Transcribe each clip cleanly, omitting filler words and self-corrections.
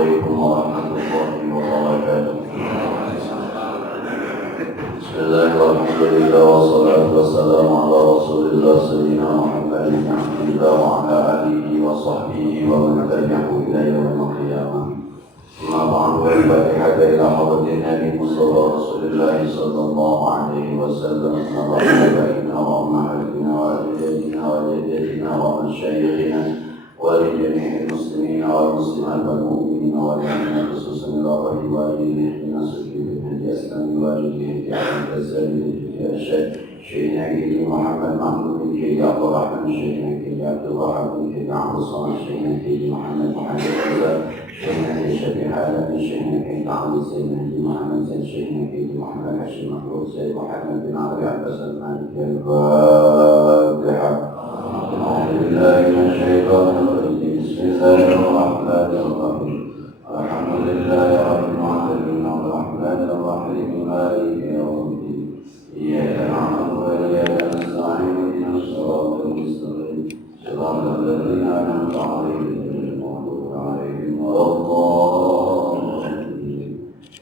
عليكم ورحمة الله وبركاته. بسم الله والحمد لله والصلاة والسلام على رسول الله سيدنا محمد بن عبد الله وعلى آله وصحبه ومن تبعه إلى يوم القيامة. أما بعد والفاتحة إلى حضرة النبي مصطفى رسول الله صلى الله عليه وسلم. اللهم باركنا وأمهاتنا وأجدادنا وجداتنا ومشايخنا ولجميع المسلمين والمسلمات والمؤمنين والمؤمنات خصوصا إلى الله والديهم نسجد بالهدي أسلام والديهم في عالم التسليم في الشيخ شيخنا كيدي محمد محمود كيدي عبد الرحمن شيخنا كيدي عبد الرحمن كيدي عبد الصمد شيخنا كيدي محمد حسن شيخنا كيدي شفيع عالم شيخنا كيدي عبد سيدنا كيدي محمد زين شيخنا كيدي محمد حسن محمود سيد محمد بن عبد عباس المالك الفاتحة. أعوذ بالله من الشيطان الرجيم. بسم الله الرحمن الرحيم. الحمد لله رب العالمين الرحمن الرحيم مالك يوم الدين. إياك نعبد وإياك نستعين اهدنا الصراط المستقيم صراط الذين أنعمت عليهم غير المغضوب عليهم ولا الضالين.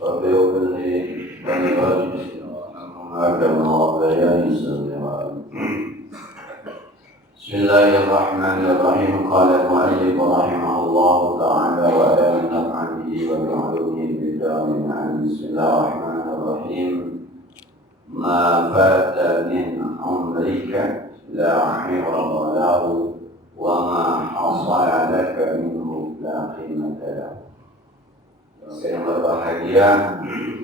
رب اغفر لي ولوالدي وارحمهما كما ربياني صغيرا. بسم الله الرحمن الرحيم. قال المؤلف رحمه الله تعالى ولا نفع به وبعلومه بالدارين. بسم الله الرحمن الرحيم. ما فات من عمرك لا عبرة له وما حصل لك منه لا قيمة له. Yang berbahagia,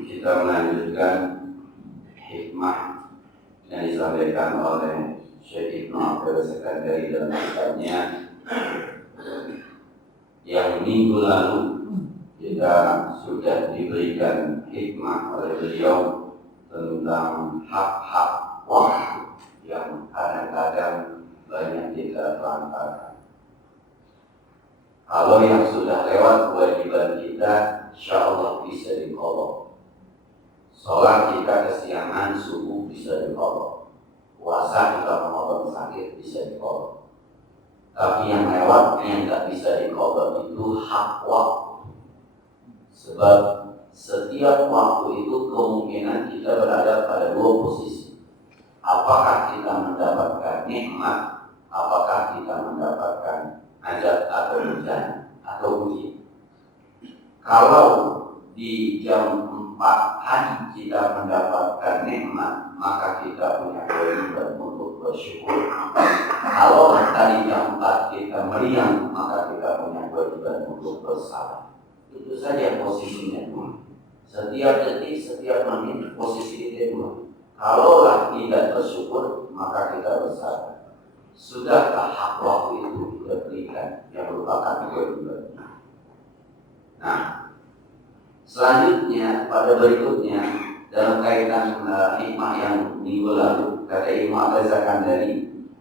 kita melanjutkan hikmah yang disampaikan oleh Syekh Ibnu Abdul Sekandari dalam kitabnya yang minggu lalu kita sudah diberikan hikmah oleh beliau tentang hak-hak waktu yang kadang-kadang banyak kita terlantarkan. Kalau yang sudah lewat kewajiban kita, insya Allah bisa diqadha. Sholat kita kesiangan subuh bisa diqadha. Puasa kita mengobati sakit bisa diqadha. Tapi yang lewat yang tak bisa diqadha itu hak waktu. Sebab setiap waktu itu kemungkinan kita berada pada dua posisi. Apakah kita mendapatkan nikmat, apakah kita mendapatkan ajab atau bencana atau ujian. Kalau di jam 4 tadi kita mendapatkan nikmat, maka kita punya kewajiban untuk bersyukur. Kalau tadi jam 4 kita meriang, maka kita punya kewajiban untuk bersabar. Itu saja posisinya dulu. Setiap detik, setiap menit posisi kita dulu. Kalaulah tidak bersyukur, maka kita bersabar. Sudahkah hak waktu itu kita berikan yang merupakan kewajiban? Nah, selanjutnya pada berikutnya dalam kaitan hikmah yang minggu lalu kata Imam Abdul Sekandari,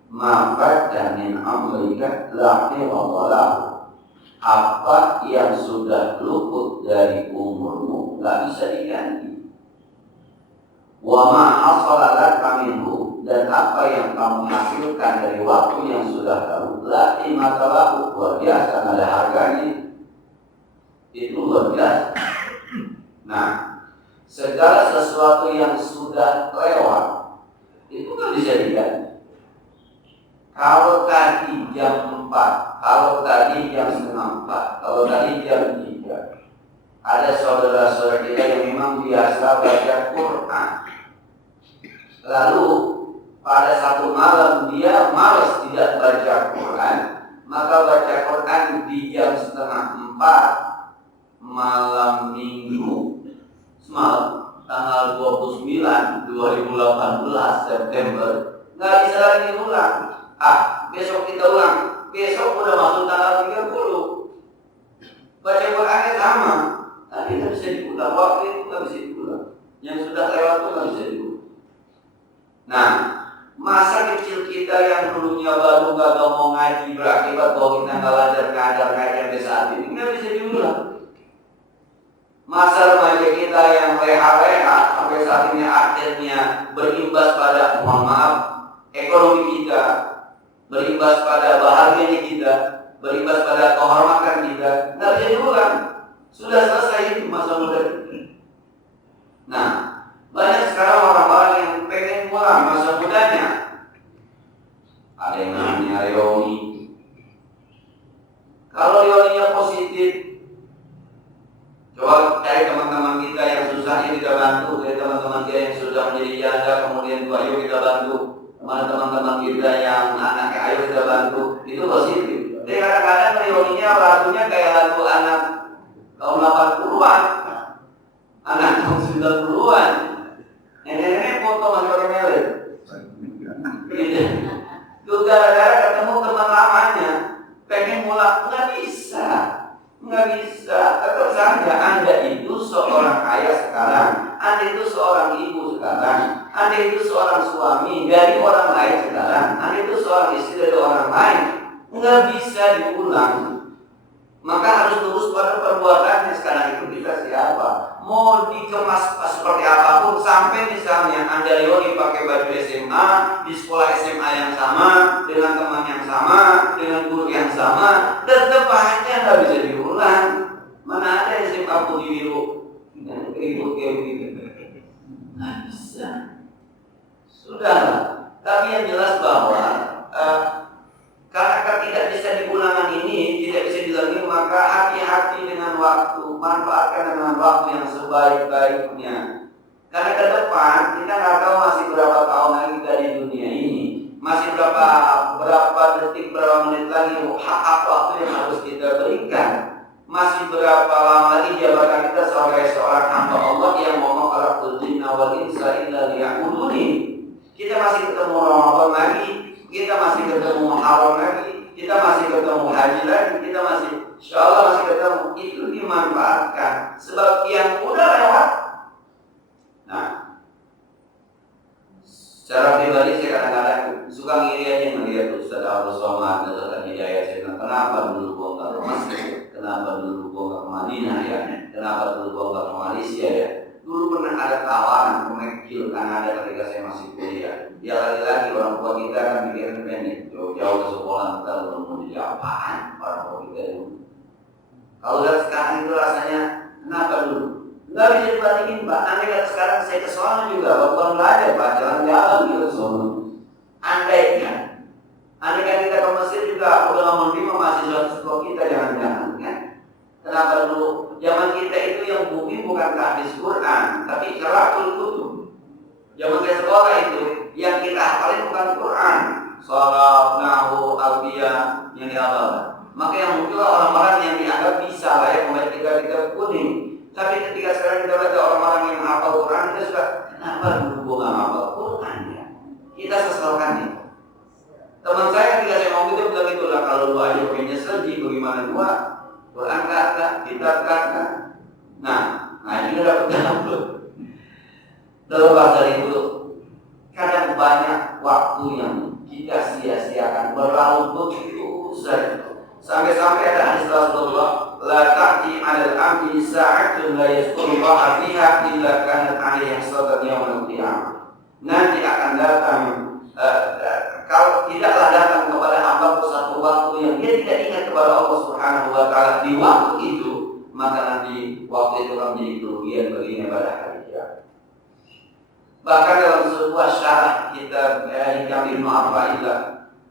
ma'fad dan min amrika la'ti wallalahu. Apa yang sudah luput dari umurmu tak bisa diganti. Wa ma hasala laka minhu, dan apa yang kamu hasilkan dari waktu yang sudah lalu la'ti matalahu, luar biasa, ada harganya. Itu luar biasa. Nah, segala sesuatu yang sudah lewat itu kan bisa diganti. Kalau tadi jam 4, kalau tadi jam setengah 4, kalau tadi jam 3, ada saudara-saudara kita yang memang biasa baca Quran. Lalu pada satu malam dia malas tidak baca Quran, maka baca Quran di jam setengah 4 malam minggu semalam tanggal 29 2018 September, nggak bisa lagi ulang. Besok kita ulang. Besok udah masuk tanggal 30. Baca Qurannya sama. Nah, kita bisa diulang. Waktu itu nggak bisa diulang. Yang sudah lewat itu nggak bisa diulang. Nah, masa kecil kita yang dulunya baru nggak mau ngaji berakibat bahwa kita nggak ngajar sampai saat ini nggak bisa diulang. Masa remaja kita yang leha-leha sampai saat ini akhirnya berimbas pada, mohon maaf, ekonomi kita, berimbas pada bahagianya kita, berimbas pada kehormatan kita, nggak bisa diulang. Sudah selesai itu masa muda. Nah, banyak sekarang orang-orang yang pengen pulang masa mudanya. Ada yang namanya reuni. Kalau reuninya positif, coba cari teman-teman kita yang susahnya kita bantu, dari teman-teman kita yang sudah menjadi janda, kemudian itu ayo kita bantu. Teman-teman kita yang anaknya ayo kita bantu, itu positif. Jadi kadang-kadang reuninya lagunya kayak lagu anak tahun 80-an, anak tahun 90-an. Nenek-nenek foto masih pakai melek. Itu gara-gara ketemu teman lamanya, pengen mulai, nggak bisa. Tetap saja Anda itu seorang ayah sekarang, Anda itu seorang ibu sekarang, Anda itu seorang suami dari orang lain sekarang, Anda itu seorang istri dari orang lain. Nggak bisa diulang. Maka harus terus pada perbuatannya. Sekarang itu kita siapa? Mau dikemas seperti apapun, sampai misalnya Anda reuni pakai baju SMA, di sekolah SMA yang sama, dengan teman yang sama, dengan guru yang sama, tetap aja nggak bisa diulang. Mana ada SMA putih biru yang ribut kayak begitu? Nggak bisa. Sudahlah. Tapi yang jelas bahwa karena tidak bisa diulangan ini, tidak bisa diulangi, maka hati-hati dengan waktu, manfaatkan dengan waktu yang sebaik-baiknya. Karena ke depan kita nggak tahu masih berapa tahun lagi kita di dunia ini, masih berapa detik, berapa menit lagi hak waktu yang harus kita berikan, masih berapa lama lagi jabatan kita sebagai seorang hamba Allah yang mau khalaqul jinna wal insa illa liya'buduni. Kita masih ketemu Ramadan lagi, kita masih ketemu Muharram lagi, kita masih ketemu haji lagi, kita masih insyaallah masih ketemu. Itu dimanfaatkan. Sebab yang udah lewat. Nah, secara pribadi saya kadang-kadang suka ngiri aja melihat Ustaz Abdul Somad dan Hidayat. Saya bilang, kenapa dulu bongkar ke Mesir, kenapa dulu bongkar ke Madinah ya, kenapa dulu bongkar ke Malaysia ya. Dulu pernah ada tawaran pemekil Kanada ketika saya masih kuliah. Ya lagi-lagi orang tua kita kan mikirin pendek, jauh-jauh ke sekolah kita belum mau jadi apaan orang tua kita dulu. Kalau lihat sekarang itu rasanya kenapa dulu? Nggak bisa dibandingin Pak. Andai kata sekarang saya ke sono juga, bukan belajar Pak, jalan-jalan gitu ke sono. Andai kan kita ke Mesir juga udah menerima mahasiswa kita jangan-jangan kan? Kenapa dulu zaman kita itu yang bumi bukan hadis Quran, tapi qiraatul kutub. Zaman saya sekolah itu yang kita hafalin bukan Quran, sharaf, nahwu, alfiyah yang dihafal. Maka yang muncul orang-orang yang dianggap bisa layak membaca kitab-kitab kuning. Tapi ketika sekarang kita baca orang-orang yang hafal Quran, kita suka, kenapa dulu gua nggak hafal Quran ya? Kita sesalkan itu. Teman saya ketika saya ngomong itu bilang itu lah, kalau lu aja punya selji, bagaimana gua? Quran kata, kitab kata. Nah ini dapat dapet. Terlepas dari itu, kadang banyak waktu yang kita sia-siakan berlalu begitu saja. Sampai-sampai ada hadis Rasulullah, la ta'ti 'alal 'abdi sa'atun la yasqullaha fiha illa kanat 'alaihi hasratan yaumil qiyamah. Nanti akan datang kalau tidaklah datang kepada hamba satu waktu yang dia tidak ingat kepada Allah Subhanahu wa taala di waktu itu, maka nanti waktu itu akan menjadi kerugian baginya pada hari kiamat. Bahkan dalam sebuah syarah kitab Hikam Ibnu Athaillah,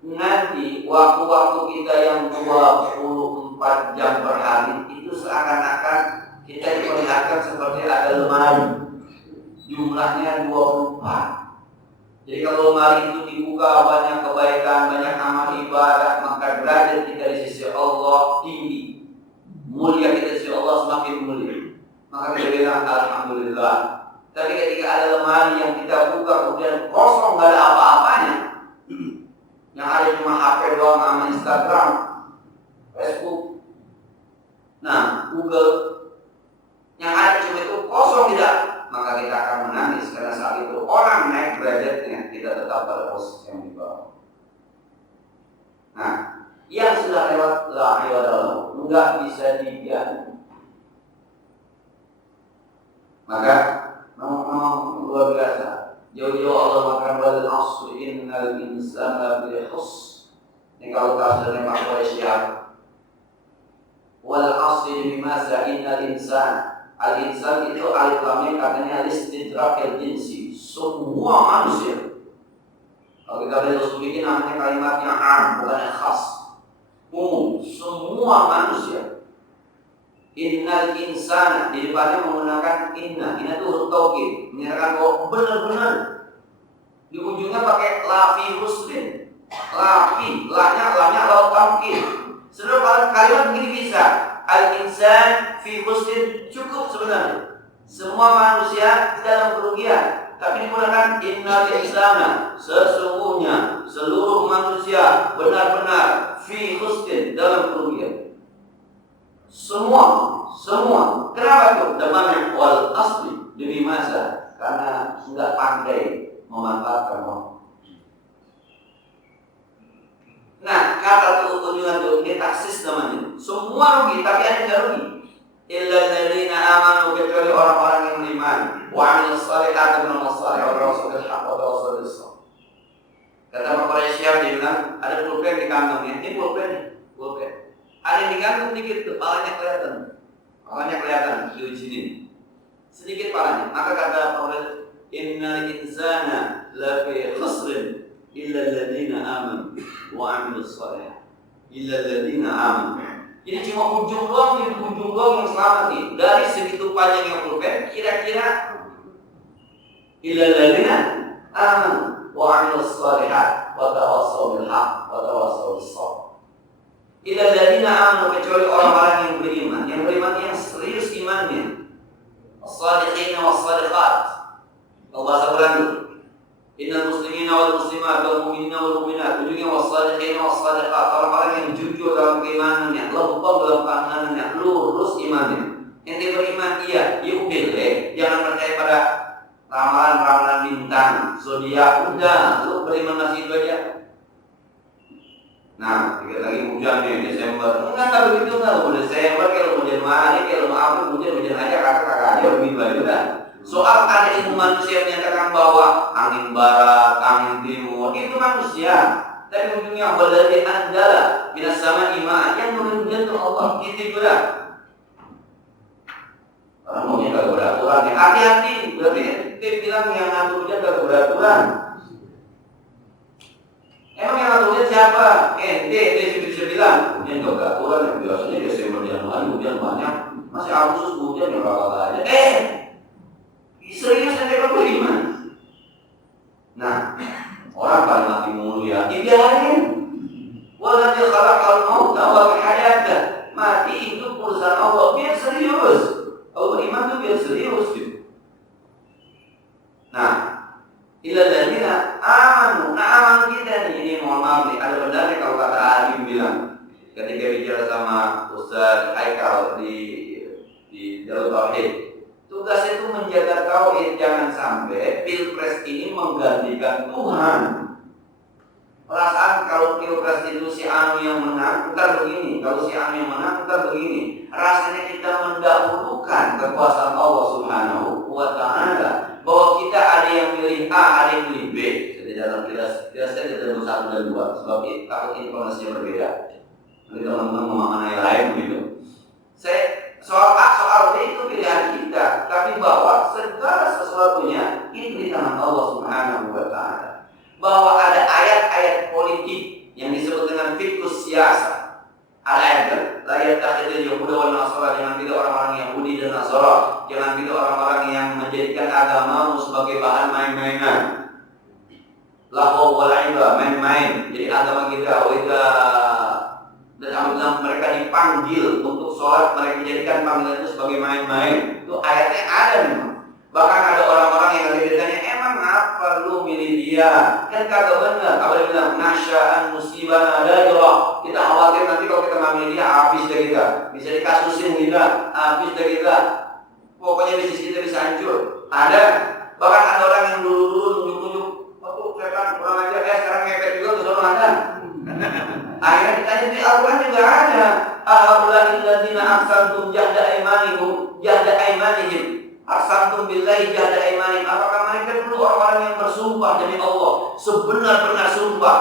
nanti waktu-waktu kita yang 24 jam per hari itu seakan-akan kita diperlihatkan seperti ada lemari, jumlahnya 24. Jadi kalau lemari itu dibuka, banyak kebaikan, banyak amal ibadah, maka derajat kita di sisi Allah tinggi, mulia kita di sisi Allah semakin mulia. Maka kita bilang alhamdulillah. Tapi ketika ada lemari yang kita buka kemudian kosong, nggak ada apa-apanya, yang ada cuma HP doang sama Instagram, Facebook, Google, yang ada cuma itu kosong tidak, maka kita akan menangis karena saat itu orang naik derajatnya, kita tetap pada posisi yang di bawah. Nah, yang sudah lewat la ilaha enggak bisa dibiarkan. Maka memang luar biasa. Jauh-jauh Allah makan wal asr innal insana lafi khusr. Ini kalau tafsirnya Pak Quraisy, wal asri demi masa innal insan. Al-insan itu alif lamnya katanya listidrakil jinsi, semua manusia. Kalau kita lihat usul ini namanya kalimatnya am, bukan khas. Semua manusia. Innal insana, di depannya menggunakan inna itu huruf taukid, menyatakan bahwa benar-benar. Di ujungnya pakai lafi husrin, lafi, lanya laut taukid. Sebenarnya kalimat begini bisa. Al-insan fi husrin cukup sebenarnya. Semua manusia dalam kerugian. Tapi digunakan innal insana, sesungguhnya seluruh manusia benar-benar fi husrin, dalam kerugian. Semua. Kenapa itu? Namanya wal asli, demi masa, karena sudah pandai memanfaatkan waktu. Nah, kata tujuan itu ini taksis namanya. Semua rugi, tapi ada yang rugi. Illa alladziina aamanu, kecuali orang-orang yang beriman. Wa 'amilus shalihati min as-salih wa rasulil haqq wa rasulil shaq. Kata Pak Quraisy dia bilang, ada pulpen di kantongnya. Ini pulpen. Ada yang digantung sedikit tuh, palanya kelihatan di sini. Sedikit palanya. Maka kata Pak Quraisy, innal insana lafi khusrin illa alladziina aamanu wa 'amilus shalihati. Illa alladziina aamanu. Jadi cuma ujung doang yang selamat nih. Dari segitu panjangnya pulpen, kira-kira illa alladziina aamanu wa 'amilus shalihati wa tawassaw bil haqq wa tawassaw bis sabr. Illa alladziina aamanu, kecuali orang-orang yang beriman. Yang beriman yang serius imannya. As-shadiqina was-shadiqat. Allah bahasa ulang dulu. Innal muslimina wal muslimat wal mu'minina wal mu'minat, ujungnya was-shadiqina was-shadiqat, orang-orang yang jujur dalam keimanannya, lempeng dalam keimanannya, lurus imannya. Yang beriman iya, boleh, jangan percaya pada ramalan bintang, zodiak, udah, lu beriman masih itu aja. Nah, dikit lagi hujan nih Desember. Enggak begitu enggak, lu Desember kayak lu hujan Maret, kayak lu April hujan aja kakak aja lebih baik udah. Soal ada ilmu manusia menyatakan bahwa angin barat, angin timur itu manusia. Tapi ujungnya waladhi andala minas sama'i ma'a, yang menurunkan itu Allah, itu juga. Orang maunya kalau beraturan ya hati-hati. Berarti dia bilang yang ngatur hujan kalau beraturan. Emang yang ngatur hujan siapa? Dia bisa bilang hujan kalau beraturan yang biasanya Desember Januari hujan banyak, masih Agustus hujan yang bakal aja. Serius aja beriman. Nah, orang paling mati mulu ya, dibiarin. Waladhi khalaqal mauta wal hayata, mati hidup urusan Allah, biar serius. Kalau beriman tuh biar serius gitu. Nah, illa alladziina aamanu. Nah, aman kita nih, ini mohon maaf nih, ada benarnya kalau kata Alim bilang ketika bicara sama Ustaz Haikal di Jalur Tauhid. Tugas itu menjaga tauhid, jangan sampai pilpres ini menggantikan Tuhan. Perasaan kalau pilpres itu si Anu yang menang, ntar begini. Kalau si Anu yang menang, ntar begini. Rasanya kita mendahulukan kekuasaan Allah Subhanahu wa Ta'ala. Bahwa kita ada yang milih A, ada yang milih B. Jadi dalam jelasnya kita dalam 1 dan 2. Sebab takut informasinya berbeda. Nanti teman-teman memahami yang lain begitu. Soal A, soal B itu pilihan kita, tapi bahwa segala sesuatunya itu di tangan Allah Subhanahu wa Ta'ala. Bahwa ada ayat-ayat politik yang disebut dengan fiqhus siyasah. Ada ayat la yattakhidul yahuda wan nasara, jangan pilih orang-orang Yahudi dan Nasara, jangan pilih orang-orang yang menjadikan agamamu sebagai bahan main-mainan. Lahu wa la'iba, main-main. Jadi agama kita dan apabila mereka dipanggil untuk sholat, mereka menjadikan panggilan itu sebagai main-main. Itu ayatnya ada memang. Bahkan ada orang-orang yang lagi ditanya, emang apa lu milih dia? Kan kagak benar. Apa dia bilang, nasya'an musibana dairah. Kita khawatir nanti kalau kita ngambil dia, habis deh kita. Bisa dikasusin kita, habis deh kita. Pokoknya bisnis kita bisa hancur. Ada. Bahkan ada orang yang dulu-dulu nunjuk-nunjuk, waktu setan kurang ajar, sekarang ngepet juga ke sana ada. Akhirnya ditanya di Al-Quran juga ada. Ahaula'il ladzina aqsamtum jahda aimanihim. Aqsamtum billahi jahda aimanihim. Apakah mereka dulu orang-orang yang bersumpah demi Allah, sebenar-benar sumpah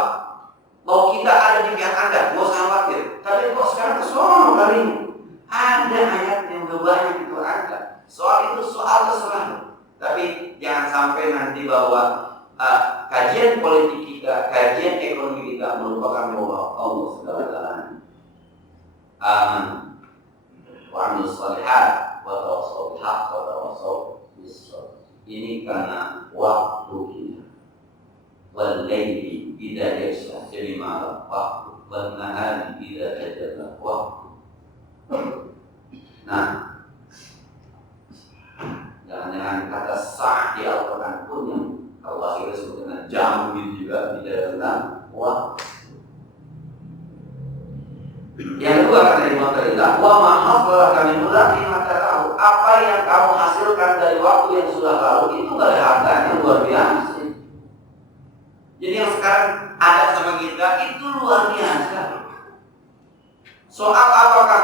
bahwa kita ada di pihak Anda, nggak usah khawatir. Tapi kok sekarang kesono kali ini? Ada ayat yang udah banyak itu ada. Soal itu soal terserah. Tapi jangan sampai nanti bahwa kajian politik kita, kajian ekonomi kita merupakan bahwa Allah segala-galanya. Aman. Wa amil shalihat wa tawassaw bil haqq wa tawassaw bis sabr. Ini karena waktu kita. Wal laili idza yaghsha, jadi malam waktu. Wal nahari idza tajalla, waktu. Nah, jangan-jangan kata sah di Al-Quran pun yang Allah akhirnya sebut dengan jam gitu juga bicara tentang waktu. Yang kedua kata Imam Tarilah, wa ma hasala kami mulaki maka tahu apa yang kamu hasilkan dari waktu yang sudah lalu itu gak ada harganya, luar biasa. Jadi yang sekarang ada sama kita itu luar biasa. Soal apakah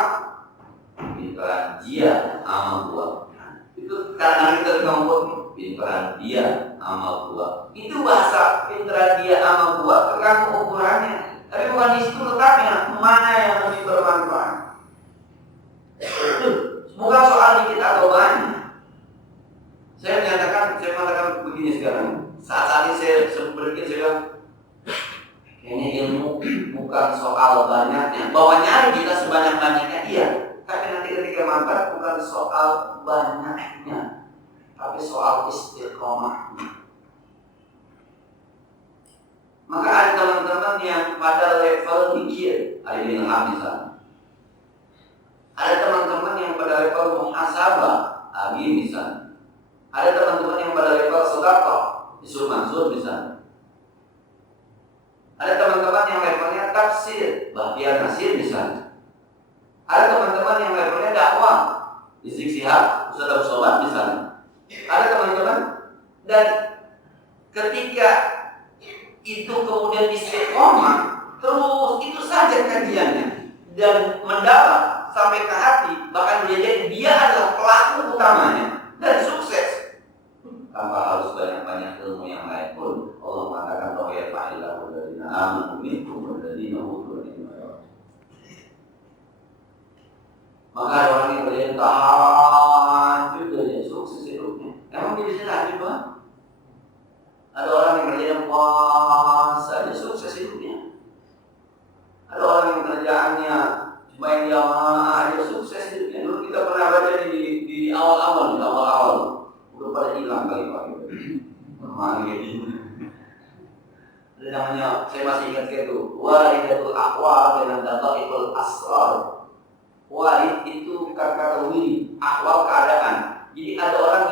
pintaran dia amal gua, itu kadang-kadang kita ngomong pintaran dia amal gua, itu bahasa pintaran dia amal gua tergantung ukurannya, tapi bukan di situ letaknya mana yang lebih bermanfaat. Bukan soal dikit atau banyak. Saya mengatakan begini sekarang. Saat ini saya berpikir, saya bilang kayaknya ilmu bukan soal banyaknya, bahwa nyari kita sebanyak-banyaknya iya. Tapi nanti ketika mantap bukan soal banyaknya, tapi soal istiqomahnya. Maka ada teman-teman yang pada level mikir, ada bin Hamzah. Ada teman-teman yang pada level muhasabah, Abi misalnya. Ada teman-teman yang pada level sedekah, Yusuf Mansur misalnya. Ada teman-teman yang levelnya tafsir, Bahtiar Nasir misalnya. Ada teman-teman yang levelnya dakwah, Rizik Sihab, Ustaz Abu Sobat misalnya. Ada teman-teman, dan ketika itu kemudian istiqomah, terus itu saja kajiannya dan mendalam sampai ke hati, bahkan menjadi dia adalah pelaku utamanya dan sukses. Tanpa harus banyak-banyak ilmu yang lain pun Allah mengatakan bahwa ya fa'ilahu alladziina aamanu minkum walladziina utul ilma. Maka ada orang yang berjaya tahajud aja sukses hidupnya. Emang dia bisa tahajud Pak? Ada orang yang berjaya puasa aja sukses hidupnya. Ada orang yang kerjaannya main jamaah aja sukses hidupnya. Dulu kita pernah baca di awal-awal. Udah pada hilang kali Pak. Mana gitu. Ada namanya, saya masih ingat itu waridatul aqwal dengan dataiful asrar. Warid itu kata wirid, ahwal keadaan. Jadi ada orang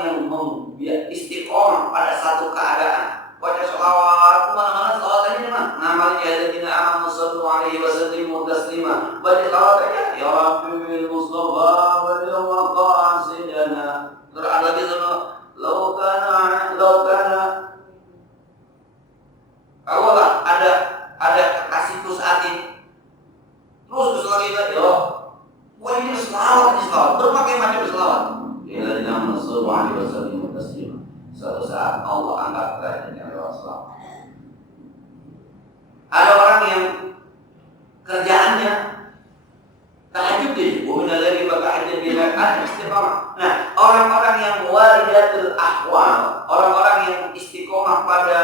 yang istiqomah pada satu keadaan. Baca sholawat, mana-mana sholawat aja mah. Namanya alladzina amanu sallu alaihi wa sallimu taslima. Baca sholawat aja. Ya Rabbil Mustafa wa ya qasidana. Terus ada lagi sana Lau kana kalau lah ada kasihku saat ini terus lagi ya wah ini selawat berbagai macam selawat ya dalam Rasulullah SAW suatu saat Allah angkat derajatnya lewat selawat. Ada orang yang kerjaannya tahajud deh, bukan lagi berkaitan dengan istiqomah. Nah, orang-orang yang waridatul ahwal, orang-orang yang istiqomah pada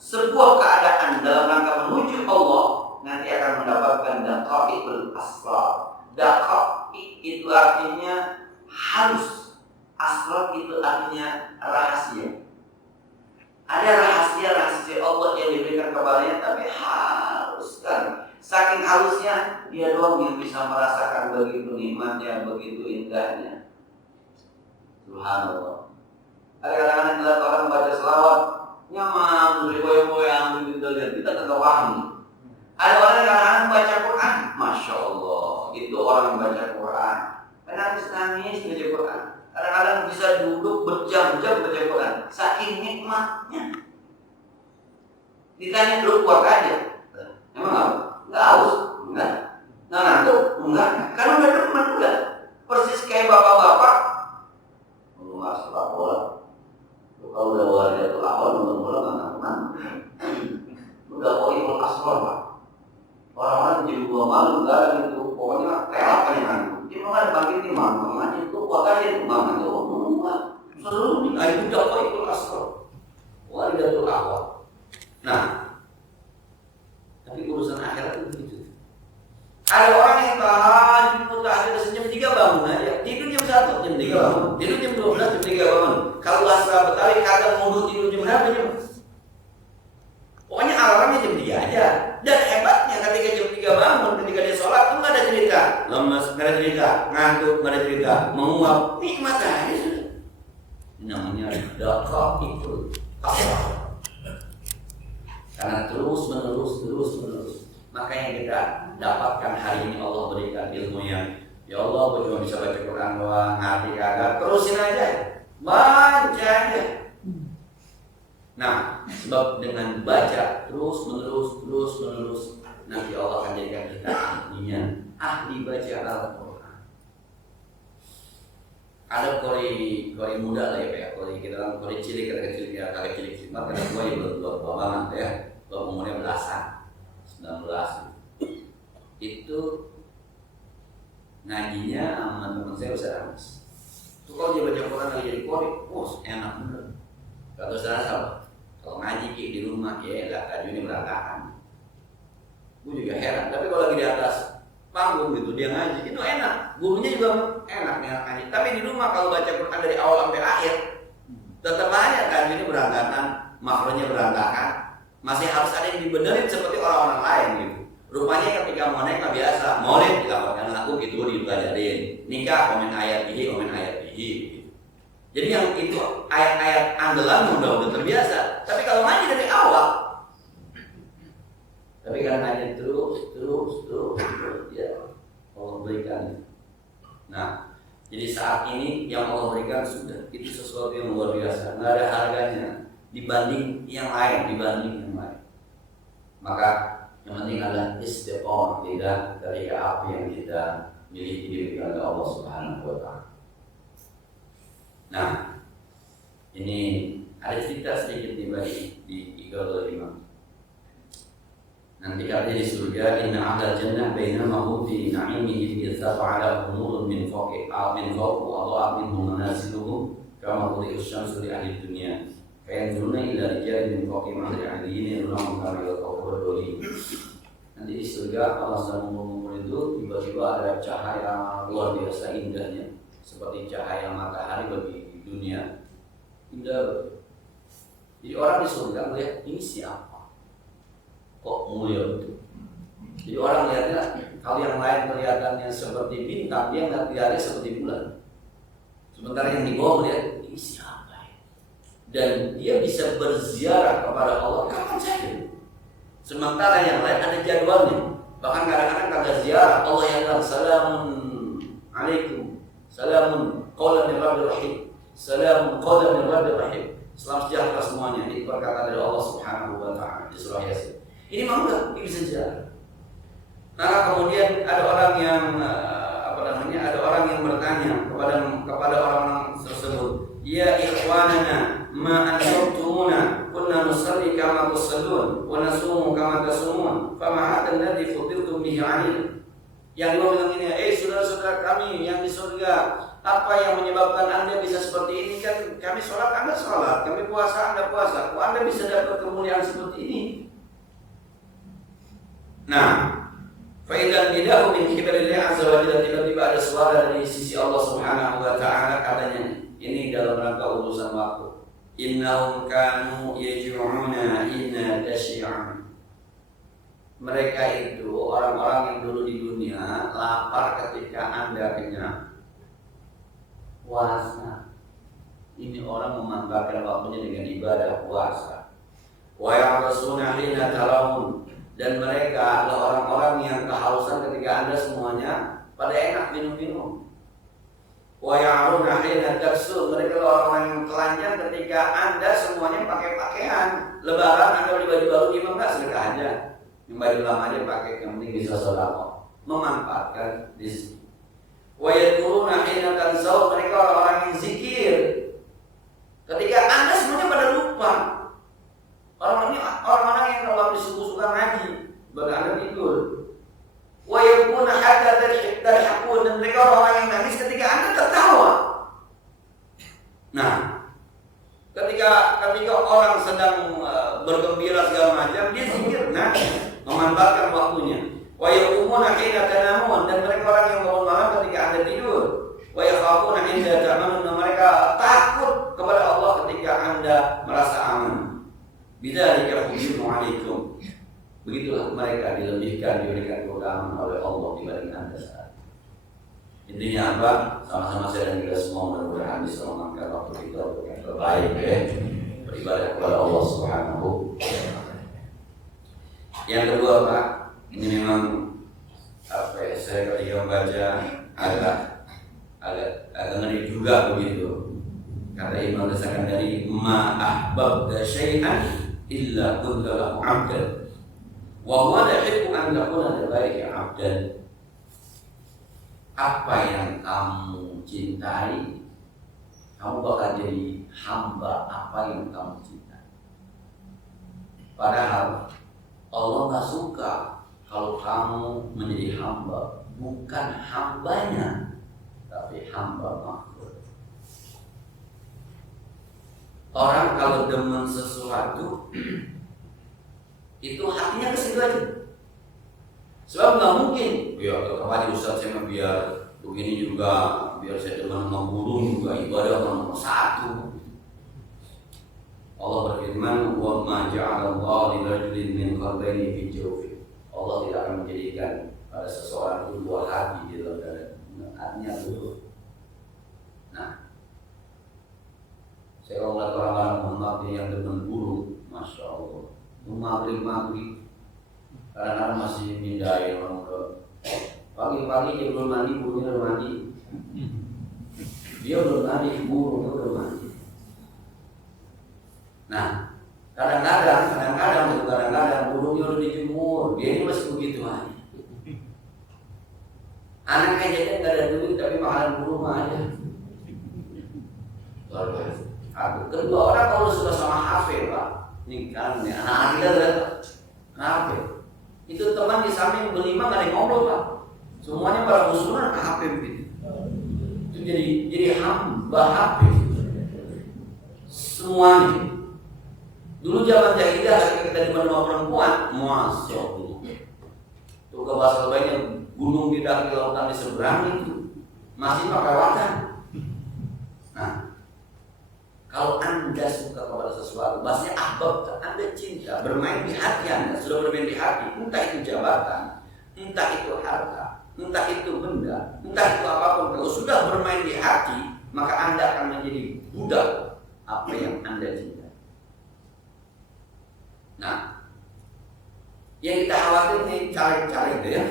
sebuah keadaan dalam rangka menuju Allah, nanti akan mendapatkan daqaiqul asrar. Daqaiq itu artinya halus, asrar itu artinya rahasia. Ada rahasia Allah yang diberikan kepadanya, tapi halus kan. Saking halusnya, dia doang yang bisa merasakan begitu nikmatnya, begitu indahnya. Subhanallah. Kadang-kadang kita orang baca selawat, nyaman, riboy-boyang, kita kagak paham. Ada orang yang kadang-kadang baca Quran, Masya Allah, itu orang yang baca Quran. Nangis baca Quran. Kadang-kadang bisa duduk berjam-jam baca Quran, saking nikmatnya. Ditanya dulu kuat aja, emang apa? Enggak haus? Enggak. Nah, ngantuk? Enggak. Karena udah demen udah. Persis kayak bapak-bapak. Nggak sepak bola. Kalau udah waridatul awal, nonton bola nggak udah poin asal Pak. Orang-orang jadi gua malu, enggak gitu. Pokoknya telak aja ngantuk. Dia mau ada wakil mana tu? Selalu ni ayat dakwah ikut asal. Walidatul awal. Nah, tapi urusan akhirat itu begitu. Ada orang yang tahajud jam 3 bangun aja, tidur jam 1, jam 3 bangun, tidur jam 12, jam 3 bangun. Kalau asal Betawi kadang mau tidur jam berapa jam? Pokoknya alarmnya jam 3 aja. Dan hebatnya ketika jam 3 bangun, ketika dia sholat tuh nggak ada cerita, lemes, nggak ada cerita, ngantuk, nggak ada cerita, menguap, nikmat aja. Ini namanya dakwah itu asal. Karena terus menerus. Makanya kita dapatkan hari ini Allah berikan ilmu yang ya Allah, gue cuma bisa baca Quran doang, ngerti kagak, terusin aja, baca aja. Nah, sebab dengan baca terus menerus, nanti Allah akan jadikan kita ahli baca Al-Quran. Ada kori muda lah ya, kori kita kan kori cilik, ada kecil ya, kakek cilik, karena tua ya belum tua banget ya, baru umurnya belasan. 19 itu ngajinya sama teman saya Ustaz Anas. Itu kalau dia baca Quran lagi jadi kori, enak bener. Kata Ustaz Anas apa? Kalau ngaji di rumah ya lah kajunya berantakan. Gue juga heran. Tapi kalau lagi di atas panggung gitu dia ngaji itu enak. Gurunya juga enak ngaji. Tapi di rumah kalau baca Quran dari awal sampai akhir tetap aja kajunya berantakan, makronya berantakan. Masih harus ada yang dibenerin seperti orang-orang lain gitu. Rupanya ketika mau naik nggak biasa, maulid dilaporkan aku gitu dipelajarin, nikah komen ayat ini gitu. Jadi yang itu ayat-ayat andalan udah terbiasa. Tapi kalau ngaji dari awal, tapi kalau ngaji terus ya Allah berikan. Nah, jadi saat ini yang Allah berikan sudah itu sesuatu yang luar biasa, nggak ada harganya dibanding yang lain. Maka yang penting adalah istiqomah, tidak dari apa yang kita miliki diberikan oleh Allah Subhanahu wa Ta'ala. Nah, ini ada cerita sedikit di Iqbal Imam. Nanti katanya di surga, inna ahlal jannah bainama hum fi na'imihi yathafa 'ala umurun min fawqi wa adha'a minhum manasiluhum kama tudhi'u syamsu li ahli dunya. Kayanzuruna ila rijalin min fawqi ma'ali ahliyin yurunahum kama yalqawhu doli. Nanti di surga Allah sedang mengumpul itu, tiba-tiba ada cahaya luar biasa indahnya, seperti cahaya matahari bagi dunia. Indah. Jadi orang di surga melihat ini siapa? Kok mulia betul? Jadi orang lihatnya, kalau yang lain kelihatannya seperti bintang, dia nggak lihatnya seperti bulan. Sementara yang di bawah melihat ini siapa? Dan dia bisa berziarah kepada Allah kapan saja. Sementara yang lain ada jadwalnya. Bahkan kadang-kadang kagak ziarah, Allah yang bilang salamun alaikum, salamun qawlan min rabbir rahim, salamun qawlan min rabbir rahim. Salam sejahtera semuanya. Ini perkataan dari Allah Subhanahu wa Ta'ala di surah Yasin. Ini mau enggak? Ini bisa ziarah. Maka kemudian ada orang yang ada orang yang bertanya kepada orang tersebut, ya ikhwanana ma ansurtumuna kunna nusalli kama tusallun wa nasumu kama tasumun fama hadzal ladzi futiltum bihi 'alaina. Yang dia bilang ini, saudara-saudara kami yang di surga, apa yang menyebabkan Anda bisa seperti ini? Kan kami sholat, Anda sholat, kami puasa, Anda puasa. Kok Anda bisa dapat kemuliaan seperti ini? Nah, fa'idan bidahu min kibarillah azza wa jalla, tiba-tiba ada suara dari sisi Allah Subhanahu wa Ta'ala, katanya ini dalam rangka urusan waktu. Innahum kanu yaj'una inna tasyi'an. Mereka itu orang-orang yang dulu di dunia lapar ketika Anda kenyang. Puasa. Ini orang memanfaatkan waktunya dengan ibadah puasa. Wa ya'rasuna hina tarawun. Dan mereka adalah orang-orang yang kehausan ketika Anda semuanya pada enak minum-minum. Wa ya'runa hina taksul. Mereka adalah orang-orang yang telanjang ketika Anda semuanya pakai pakaian. Lebaran Anda beli baju baru, gimana enggak sedekah aja. Yang baju lama aja pakai, yang penting bisa sedekah. Memanfaatkan di sini. Wa yadhkuruna hina tansaw. Mereka orang-orang yang zikir ketika Anda semuanya pada lupa. Orang-orang yang kalau habis subuh suka ngaji, bahkan Anda tidur. Wa yakuna hatta tarhaqun. Dan mereka orang-orang yang nangis ketika Anda tertawa. Nah, ketika orang sedang bergembira segala macam, dia zikir, nah, memanfaatkan waktunya. Wa yaqumuna hina tanamun, dan mereka orang yang bangun malam ketika Anda tidur. Wa yakhafuna inda ta'manun, mereka takut kepada Allah ketika Anda merasa aman. Bidzalika khusyu'u 'alaikum. Begitulah mereka dilebihkan, diberikan keutamaan oleh Allah dibanding Anda saat. Intinya apa? Sama-sama saya dan kita semua mudah-mudahan bisa memakai waktu kita untuk yang terbaik, ya, beribadah kepada Allah Subhanahu wa Ta'ala. Yang kedua, Pak, ini memang apa ya, saya ketika membaca agak ngeri juga begitu. Kata Imam Al-Ghazali dari ma ahbabta syai'an illa kunta lahu 'abdan wa huwa la yuhibbu an takuna li ghairihi 'abdan. Apa yang kamu cintai, kamu bakal jadi hamba apa yang kamu cintai. Padahal Allah gak suka kalau kamu menjadi hamba, bukan hambanya, tapi hamba makhluk. Orang kalau demen sesuatu itu hatinya ke situ aja. Sebab nggak mungkin, ya kemarin Ustaz saya biar begini juga, biar saya demen sama burung juga, ibadah nomor satu. Allah berfirman, wa ma ja'alallahu li rajulin min qalbayni fi jawfi. Allah tidak akan menjadikan pada seseorang itu dua hati di dalam dada. Artinya itu. Nah, saya kalau melihat orang-orang Muhammad yang demen burung, masya Allah, maghrib kadang-kadang masih mindahin orang ke pagi-pagi dia belum mandi, burungnya udah mandi. Dia belum mandi, burungnya udah mandi. Nah, kadang-kadang burungnya udah dijemur, dia ini masih begitu aja. Anaknya jadi nggak ada duit tapi makanan burung aja. Luar biasa. Kedua orang kalau sudah sama hafid, Pak, ini kan anak kita ada hafid. Itu teman di samping berlima nggak ada yang ngobrol, Pak. Semuanya para musuhan hafid gitu. Itu jadi hamba hafid. Semuanya. Dulu zaman jahiliyah ketika kita di mana perempuan, masya Allah. Itu ke bahasa lainnya gunung di daki lautan di seberang itu masih pakai wajan. Nah, kalau Anda suka kepada sesuatu, bahasanya ahbab, Anda cinta, bermain di hati Anda, sudah bermain di hati, entah itu jabatan, entah itu harta, entah itu benda, entah itu apapun. Kalau sudah bermain di hati, maka Anda akan menjadi budak apa yang Anda cinta. Nah, yang kita khawatir nih caleg-caleg itu ya,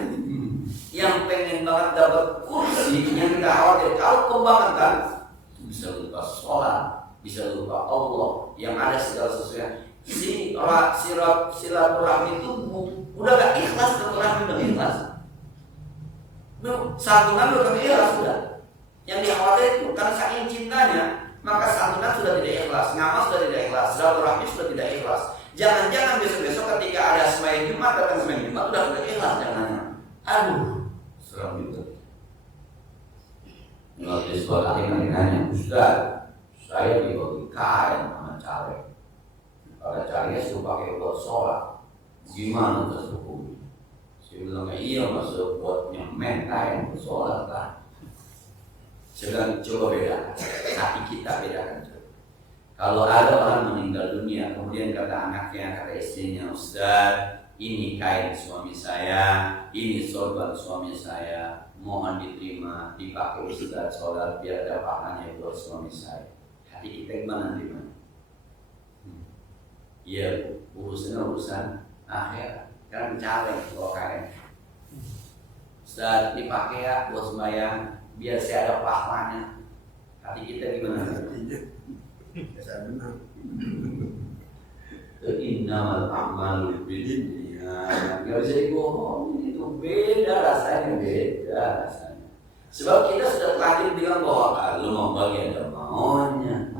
yang pengen banget dapat kursi, yang kita khawatir kalau kebanggaan bisa lupa sholat, bisa lupa Allah, yang ada segala sesuatu. Silaturahmi itu udah gak ikhlas, silaturahmi udah ikhlas. Santunan udah gak ikhlas sudah. Yang dikhawatir itu karena saking cintanya, maka santunan sudah tidak ikhlas, ngamas sudah tidak ikhlas, silaturahmi sudah tidak ikhlas. Jangan-jangan besok-besok ketika ada sembahyang Jumat, datang sembahyang Jumat udah tidak ikhlas, jangan-jangan. Aduh, seram gitu. Nanti sekolah yang nanya, Ustaz, saya dibagi kain sama caleg. Kalau calegnya suruh pakai buat sholat, gimana terus hukum? Saya bilang, iya masuk buat nyemen kain buat sholat kan. Saya bilang, coba bedakan, hati kita bedakan. Kalau ada orang meninggal dunia, kemudian kata anaknya, kata istrinya, Ustaz, ini kain suami saya, ini sorban suami saya, mohon diterima, dipakai Ustaz sholat biar ada pahalanya buat suami saya. Hati kita gimana terima? Iya, urusan akhir, kan caleg kalau kain. Ustaz, dipakai ya buat sembahyang, biar saya ada pahalanya. Hati kita gimana? Saya benar. Innamal a'malu binniyat. Enggak bisa dibohongin, itu beda rasanya, Sebab kita sudah terlanjur bilang bahwa kalau mau bagi ada maunya.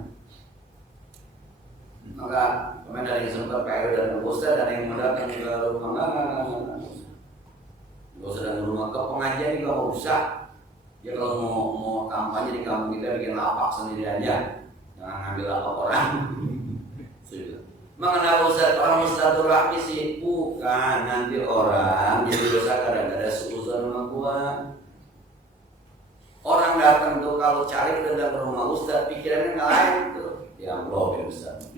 Maka kemarin dari sempat PRW dan Ustaz dan yang mendatang juga rumah nggak usah datang rumah ke pengajian juga nggak usah. Ya kalau mau kampanye di kampung kita bikin lapak sendiri aja. jangan ngambil apa orang. Mengenal orang silaturahmi sih bukan nanti orang jadi dosa kadang-kadang seuzon sama gua. Orang datang tuh kalau cari datang ke rumah Ustaz pikirannya nggak lain tuh, yang belum Ustaz.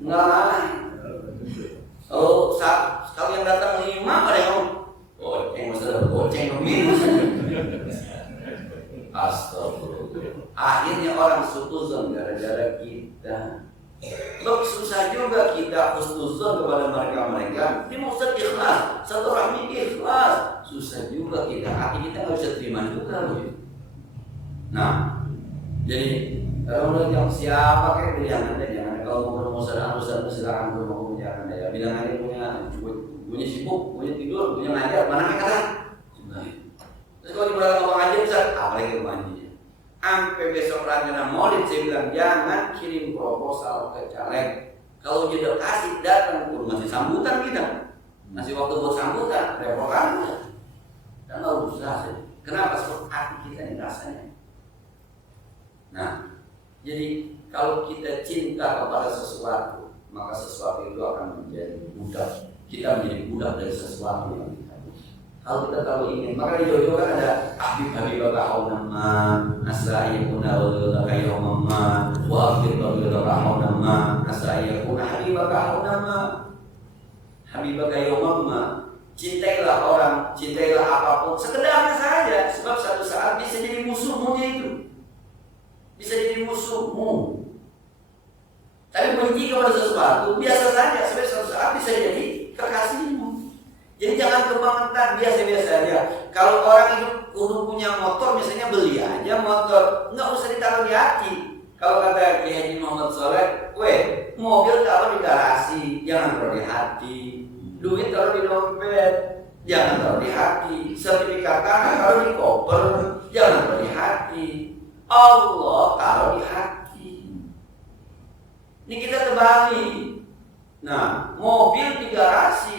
Nggak lain. Kalau yang datang 5 ada yang goceng Ustaz, goceng minus. Astagfirullah. Akhirnya orang suuzon gara-gara kita. Loh, susah juga kita husnuzon kepada mereka. Dia mau Ustaz ikhlas, satu rahmi ikhlas. Susah juga kita, hati kita nggak bisa terima juga loh. Nah, jadi kalau yang siapa kayak bilang anda jangan kalau mau ketemu saudara silakan gue mau jangan ya bilang aja punya sibuk, punya tidur, punya ngajar, mana yang kata? Terus kalau di belakang ngomong aja Ustaz, apalagi kemandinya. Sampai besok rencana maulid saya bilang jangan kirim proposal ke caleg. Kalau dia udah kasih datang pun masih sambutan kita, masih waktu buat sambutan, repot aja. Dan nggak usah sih. Kenapa? Sebab hati kita ini rasanya. Nah, jadi kalau kita cinta kepada sesuatu, maka sesuatu itu akan menjadi budak. Kita menjadi budak dari sesuatu yang kita. Kalau kita terlalu ingin, maka di Jojo kan ada Habib nama Asra'iyakuna walilaka yawmamma wa Habib nama Asra'iyakuna Habibaka nama Habibaka yawmamma. Cintailah orang, cintailah apapun sekedarnya saja. Sebab satu saat bisa jadi musuhmu itu. Bisa jadi musuhmu. Tapi benci kepada sesuatu biasa saja. Sebab satu saat bisa jadi kekasihmu. Jadi jangan kebangetan, biasa-biasa aja. Kalau orang itu untuk punya motor, misalnya beli aja motor, nggak usah ditaruh di hati. Kalau kata Kiai Haji Muhammad Soleh, mobil taruh di garasi, jangan taruh di hati. Duit taruh di dompet, jangan taruh di hati. Sertifikat tanah taruh di koper, jangan taruh di hati. Allah taruh di hati. Ini kita terbalik. Nah, mobil di garasi,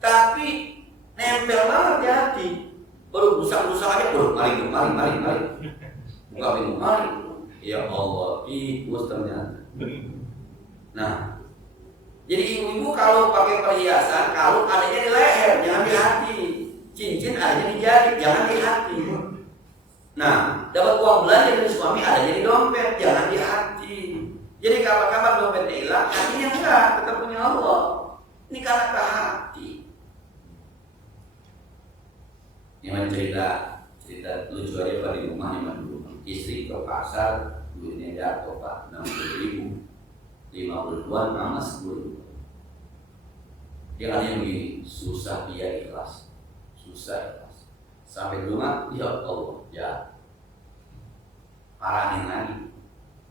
tapi nempel banget di hati. Baru busak-busak aja, mari. Buka pintu, mari. Ya Allah, tikus ternyata. Nah, jadi ibu-ibu kalau pakai perhiasan, kalau adanya di leher, jangan di hati. Cincin adanya di jari, jangan di hati. Nah, dapat uang belanja dari suami adanya di dompet, jangan di hati. Jadi kapan-kapan dompetnya hilang, hatinya enggak, tetap punya Allah. Ini karena ke hati. Yang cerita lucu aja Pak di rumah yang dulu. Istri ke pasar, duitnya jatuh Pak 60.000, 52 nama 10. Dia hanya begini, susah dia ikhlas, sampai di rumah, ya Allah, ya parahin lagi.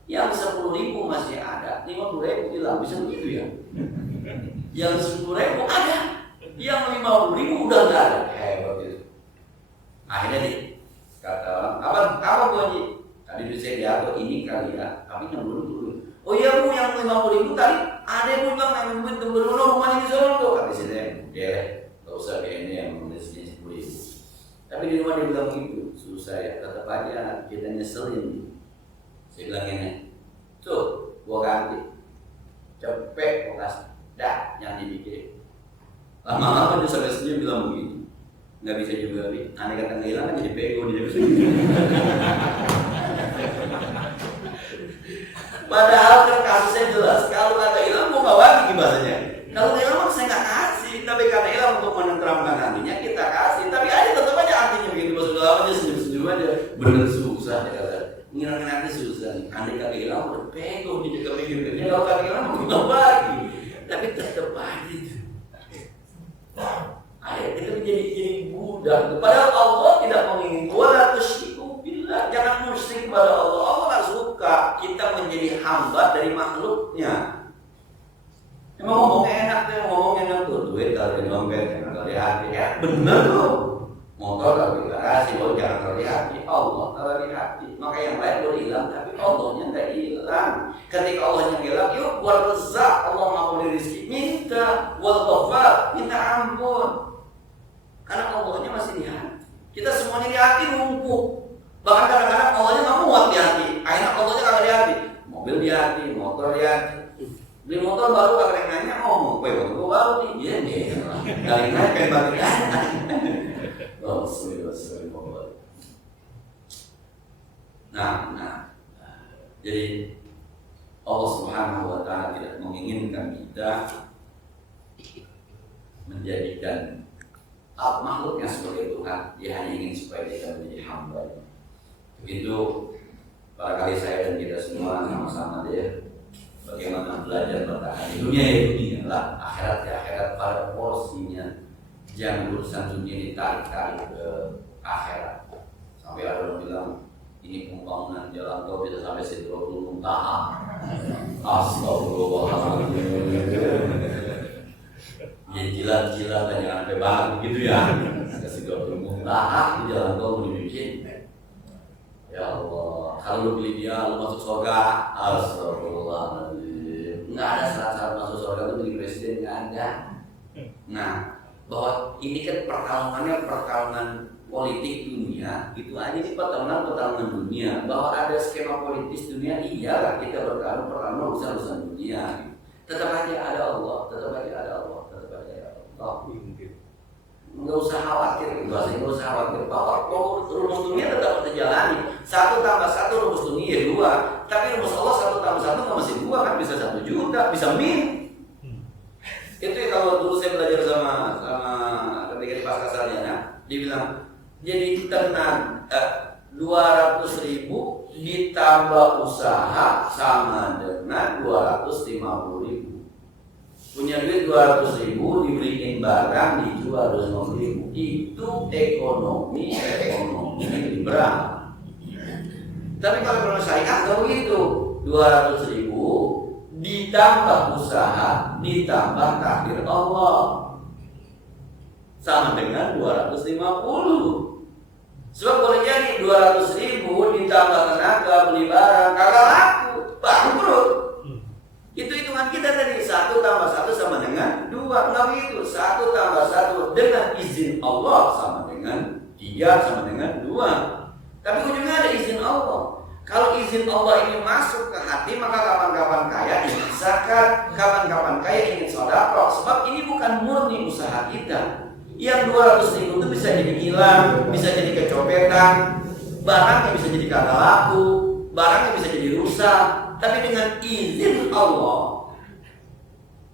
Yang 10.000 masih ada, 50.000 hilang, bisa begitu ya? Yang 10.000 ada, yang 50.000 udah nggak ada. Hebat itu. Akhirnya nih kata orang, apa Bu Haji? Tadi saya diatur ini kali ya, tapi yang dulu. Oh iya Bu, yang 50.000 tadi ada Bu bang yang duit belum rumahnya di sana tuh. Kata saya, gak usah kayak ini yang menulisnya 10.000. Tapi di rumah dia bilang gitu, susah ya, tetap aja kita nyeselin. Saya bilang ini, tuh gua ganti, cepet gua kasih, dah jangan dipikirin. Lama-lama dia sampai sendiri bilang begitu. Nggak bisa juga, aneh kata nggak hilang kan jadi pego dia. Padahal kan kasusnya jelas, kalau kata hilang mau nggak bagi bahasanya. Kalau hilang saya nggak kasih, tapi karena hilang untuk menenteramkan hatinya kita kasih. Tapi ada tetap aja artinya begitu, maksudnya aja senyum-senyum aja. Bener susah ya kata. Ngilangin hati susah. Andai kata hilang udah pego dia juga mikirnya. Kalau kata hilang mau nggak bagi, tapi tetap aja. Akhirnya kita menjadi budak. Padahal Allah tidak menginginkan wala tusyriku billah. Jangan musyrik kepada Allah. Allah nggak suka kita menjadi hamba dari makhluknya. Emang ngomongnya enak tuh, duit kalau di dompet jangan kalau di hati ya. Benar tuh. Motor kalau di garasi, jangan kalau di hati. Allah kalau di hati. Maka yang lain boleh hilang, tapi Allahnya nggak hilang. Ketika Allahnya hilang, yuk buat rezak. Allah mau beri rezeki, minta wal ghafar, minta ampun. Karena Allahnya masih di hati. Kita semuanya di hati numpuk. Bahkan kadang-kadang Allahnya nggak muat di hati. Akhirnya Allahnya kagak di hati. Mobil mobil di hati, motor di hati. Beli motor baru kakak nanya, mau motor baru nih, iya deh. Kali naik pengen balik aja. Oh, sorry. Nah, jadi Allah Subhanahu wa Ta'ala tidak menginginkan kita menjadikan makhluknya sebagai Tuhan. Dia hanya ingin supaya kita menjadi hamba. Begitu barangkali saya dan kita semua sama-sama deh bagaimana belajar bertahan di dunia ya dunia lah, akhirat ya akhirat pada porsinya. Jangan urusan dunia ditarik-tarik ke akhirat. Sampai ada orang bilang ini pembangunan jalan tol bisa sampai Sidratul Muntaha. Astagfirullahaladzim. Ya jilat-jilat dan jangan sampai banget gitu ya. Ke Sidratul Muntaha di jalan tol menuju Jin. Ya Allah, kalau lu pilih dia lu masuk surga. Astagfirullahaladzim. Nggak ada syarat-syarat masuk surga itu pilih presiden, nggak ada. Nah, bahwa ini kan pertarungan politik dunia, itu aja di pertarungan dunia. Bahwa ada skema politis dunia, iyalah kita pertarungan urusan dunia. Tetap aja ada Allah. Nggak usah khawatir, nggak usah khawatir bahwa rumus dunia tetap terjalani. 1 tambah 1 rumus dunia 2. Tapi rumus Allah 1 tambah 1 nggak mesti 2 kan, bisa 1 juta, bisa min. Itu ya, kalau dulu saya belajar sama ketika di pasca sarjana, dia bilang jadi kita 200.000 ditambah usaha sama dengan 250.000. Punya duit 200.000 dibeliin barang dijual 250.000. Itu ekonomi liberal. Tapi kalau syariat nggak begitu. 200.000 ditambah usaha ditambah takdir Allah sama dengan 250. Sebab boleh jadi 200.000 ditambah tenaga beli barang kagak laku, bangkrut. Itu hitungan kita tadi, 1 tambah 1 sama dengan 2. Nggak begitu, 1 tambah 1 dengan izin Allah sama dengan 3 sama dengan 2. Tapi ujungnya ada izin Allah. Kalau izin Allah ini masuk ke hati, maka kapan-kapan kaya ingin zakat, kapan-kapan kaya ingin sedekah. Sebab ini bukan murni usaha kita. Yang 200.000 itu bisa jadi hilang, bisa jadi kecopetan, barangnya bisa jadi kagak laku, barangnya bisa jadi rusak. Tapi dengan izin Allah.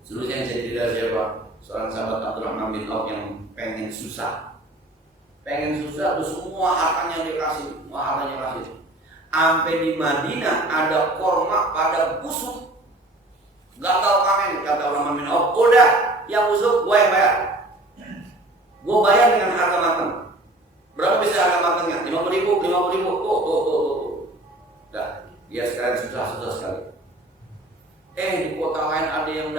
Dulu yang saya cerita siapa? Seorang sahabat Abdurrahman bin Auf yang pengen susah tuh semua hartanya dikasih, Sampai di Madinah ada korma pada busuk, gagal panen. Kata Abdurrahman bin Auf, udah yang busuk gue yang bayar. Gue bayar dengan harga matang. Berapa bisa harga matangnya? 50.000. Dah. Dia sekarang susah sekali. Di kota lain ada yang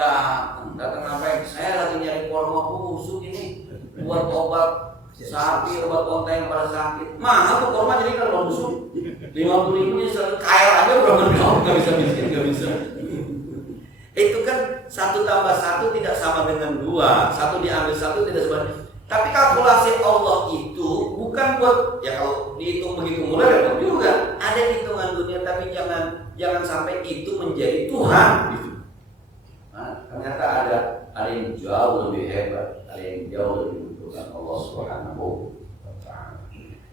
datang ngapain? Saya lagi nyari korma busuk ini buat obat sapi, obat onta yang pada sakit. Mahal tuh korma jadi kalau busuk 50.000 nya kaya aja berapa tahun nggak bisa miskin, nggak bisa. Itu kan 1 tambah 1 tidak sama dengan 2. 1 diambil 1 tidak sama. Tapi kalkulasi Allah itu bukan buat ya kalau dihitung begitu mulai repot juga. Ada hitungan dunia tapi jangan sampai itu menjadi Tuhan. Gitu. Nah, ternyata ada yang jauh lebih hebat, ada yang jauh lebih membutuhkan Allah Subhanahu wa Ta'ala.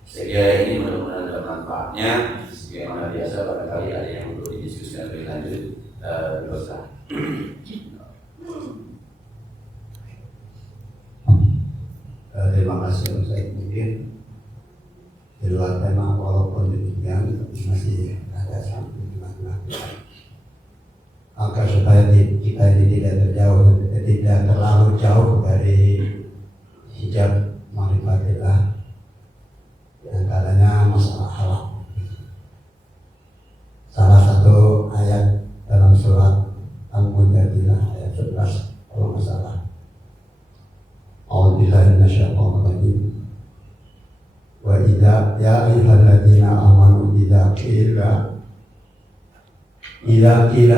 Sehingga ini benar-benar ada manfaatnya. Sebagaimana biasa barangkali ada yang perlu didiskusikan lebih lanjut dosa. Terima kasih Ustaz. Mungkin di luar tema walaupun demikian masih ada satu makna agar supaya kita ini tidak terlalu jauh dari hijab ma'rifatillah, di antaranya masalah halal. Salah satu ayat dalam surat Al-Mujadilah ayat 11 kalau nggak salah. A'udzubillahi minasyaitonir rajim. Wa idza ya ayyuhalladzina amanu idza qila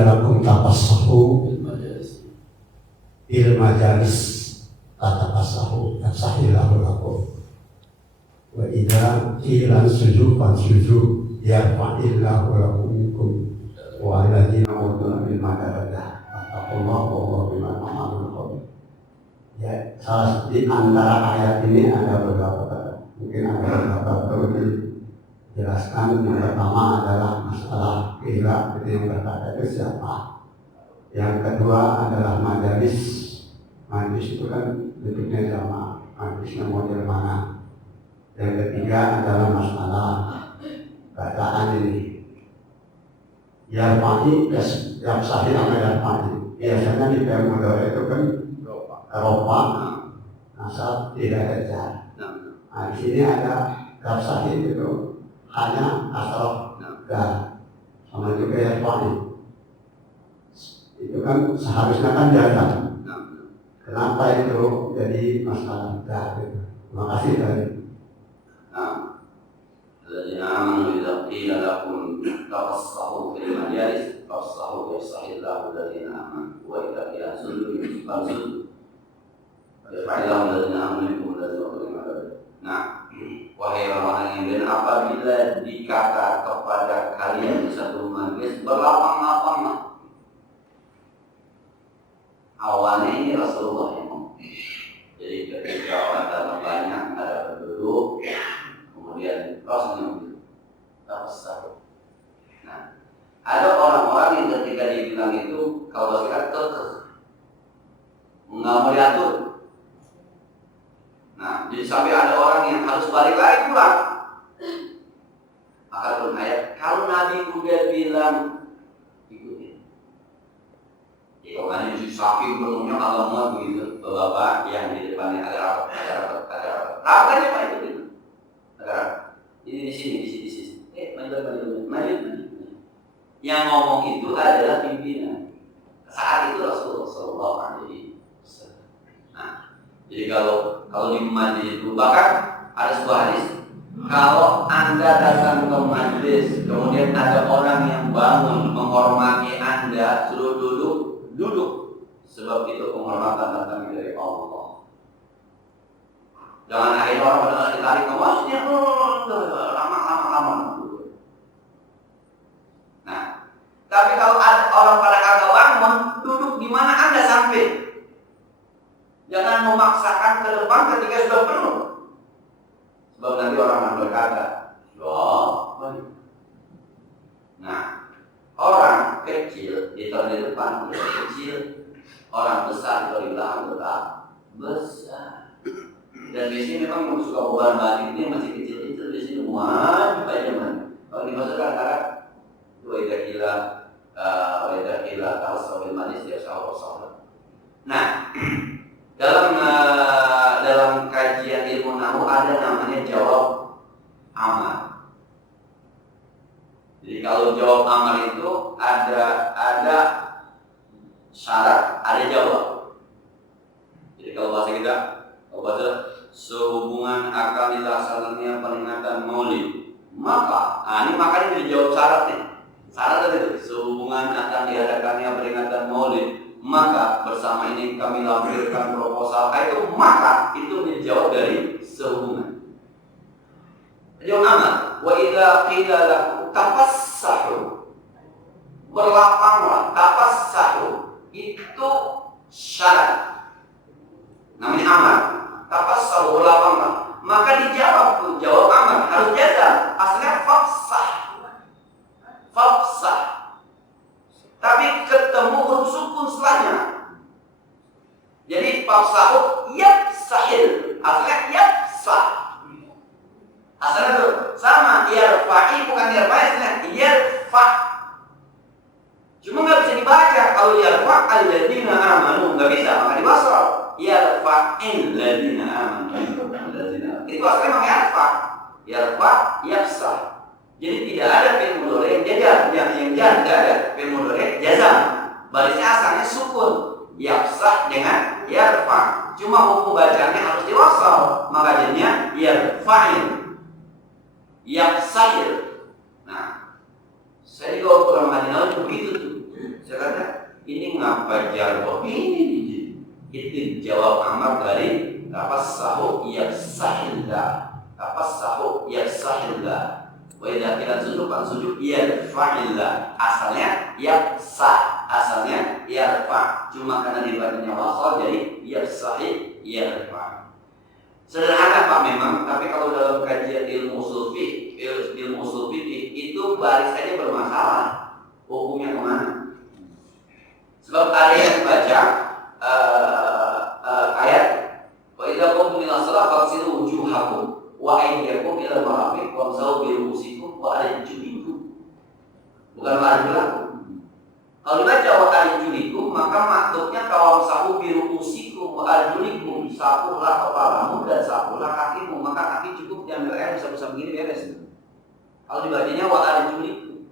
lakum tafassahu fil majalis fatafassahu yafsahillahu lakum. Wa idza qila sujudu fansujud yarfa'illahu lakum minkum wa alladzi Ya, salah di antara ayat ini ada beberapa, mungkin ada beberapa perlu dijelaskan. Yang pertama adalah masalah kira, yang berkata itu siapa. Yang kedua adalah majalis. Majalis itu kan bentuknya sama, majelisnya model mana. Yang ketiga adalah masalah bacaan ini. Yarfa'i, yang sahih sama yarfa'i. Biasanya di fi'il mudhari itu kan rofa, nasab, tidak ada jar. Nah, di sini ada yang sahih itu hanya asal ga, sama juga yarfa'i. Itu kan seharusnya kan jazam. Kenapa itu jadi masalah ga? Terima kasih tadi. الذين آمنوا إذا قيل لكم تفصحوا في المجالس فافصحوا يفصح الله الذين آمنوا وإذا قيل انزلوا فانزلوا يرفع الله الذين آمنوا منكم الذين أوتوا العلم. Nah, wahai orang-orang yang benar, apabila dikata kepada kalian di satu majelis berlapang-lapanglah. Awalnya ini Rasulullah yang ngomong. Jadi ketika orang datang banyak, ada penduduk, kemudian Rasulullah tafsir. Nah, ada orang-orang yang ketika dibilang itu kalau kita kekeh, nggak mau diatur. Nah, jadi sampai ada orang yang harus balik lagi pulang. Maka turun ayat, kalau Nabi udah bilang ikutin. Ya, kalau Nabi saking penuhnya kalau mau begitu, bapak yang di depannya ada rapat. Apa aja pak ikutin. Ini di sini. Maju. Yang ngomong itu adalah pimpinan. Saat itu Rasulullah SAW. Nah, jadi kalau di majlis itu bahkan ada sebuah hadis, kalau Anda datang ke majlis, kemudian ada orang yang bangun menghormati Anda, suruh duduk, sebab itu penghormatan datang dari Allah. Jangan akhirnya orang pada ditarik ke masjidnya, lama. Nah, tapi kalau ada orang pada kagak bangun, duduk di mana Anda sampai. Jangan memaksakan ke depan ketika sudah penuh. Sebab nanti orang akan berkata, nah, orang kecil ditaruh di depan, kecil. Orang besar ditaruh di belakang, tetap besar. Dan di sini memang suka beban balik ini masih kecil-kecil di sini wajib aja man. Kalau dimasukkan antara waidah kila tasabil manis dia sahur. Nah, dalam kajian ilmu nahwu ada namanya jawab amal. Jadi kalau jawab amal itu ada syarat, ada jawab. Jadi kalau bahasa kita, sehubungan akan dilaksanakannya peringatan Maulid, maka ini makanya dijawab syaratnya. Syarat itu sehubungan akan diadakannya peringatan Maulid, maka bersama ini kami lampirkan proposal itu, maka itu dijawab dari sehubungan. Jawab amal. Wa idza qila lakum tafassahu, berlapanglah, tafassahu itu syarat. Namanya amal. Tafassahu, berlapanglah. Maka dijawab jawab amal harus jazam. Asalnya fafsah. Tapi ketemu huruf sukun setelahnya. Jadi fafsahu yafsahil. Asalnya yafsah. Asalnya itu sama, yarfa'i bukan yarfa'i, asalnya yarfa'. Cuma nggak bisa dibaca. Kalau yarfa' alladzina amanu nggak bisa, maka dibasrah. Yarfa'in alladzina amanu. Itu asalnya memang yarfa' yafsah. Jadi tidak ada fi'il mudhari yang jajar, yang tidak ada fi'il mudhari jazam. Barisnya asalnya sukun, yafsah dengan yarfa'. Cuma hukum bacanya harus diwasal, maka jadinya yarfa'in, yafsahil. Nah, saya juga pulang Madinah begitu tuh. Saya kata, ini ngapa jawab ini? Itu jawab amal dari tafassahu yafsahillah. Tafassahu yafsahillah. Wa idza qila sujud yarfa'illah. Asalnya yafsah. Asalnya yarfa, cuma karena dibacanya wasal jadi sahih yarfa. Sederhana Pak memang, tapi kalau dalam kajian ilmu usul fikih itu baris aja bermasalah. Hukumnya kemana? Sebab ada yang baca ayat wa idza qumtum ila shalah faghsilu wujuhakum wa aydiyakum ila marafiq wamsahu bi ru'usikum wa arjulakum. Bukan wa arjulakum. Kalau dibaca wa arjulikum maka maksudnya kawamsahu bi ru'usikum wa arjulikum, sapuhlah kepalamu dan sapuhlah kakimu, maka kaki cukup diambil air bisa begini beres. Kalau dibacanya wa arjulikum.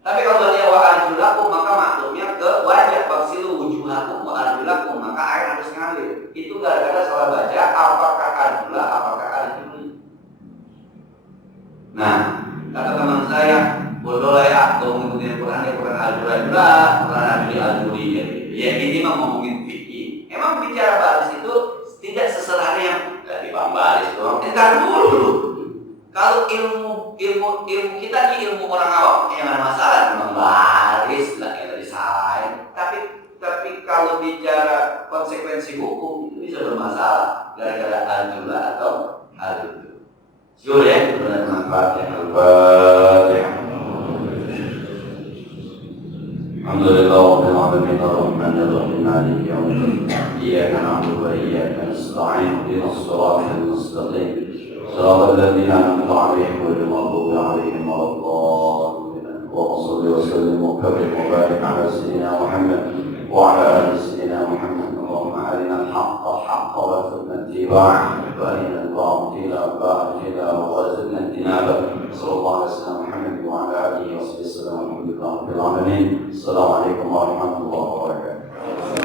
Tapi kalau bacanya wa arjulakum maka maksudnya ke wajah, faghsilu wujuhakum wa arjulakum, maka air harus ngalir. Itu gara-gara salah baca apakah arjula apakah arjuli. Nah, kata teman saya, bodoh ya, kalau mengikuti Quran ya Quran arjula, Quran arjuli gitu. Ya ini mah ngomongin fikih. Emang bicara baris itu tidak sesederhana yang di baris doang. Entar dulu. Kalau ilmu kita di ilmu orang awam yang ada masalah memang baris lah yang tadi salah. Tapi kalau bicara konsekuensi hukum itu bisa bermasalah gara-gara arjula atau arjul. Syukur ya, bermanfaat ya. Al-Fatihah. Alhamdulillah rabbil alamin arrahmanir rahim maliki yaumiddin. Iyyaka na'budu wa iyyaka nasta'in. Ihdinas siratal mustaqim. صراط الذين أنعمت عليهم غير المغضوب عليهم ولا الضالين. اللهم صل وسلم وكرم وبارك على سيدنا محمد وعلى آل سيدنا محمد. اللهم أرنا الحق حقا وارزقنا اتباعه وأرنا الباطل باطلا وارزقنا اجتنابه. صلى الله على سيدنا محمد وعلى آله وصحبه وسلم. الحمد لله رب العالمين. السلام عليكم ورحمة الله.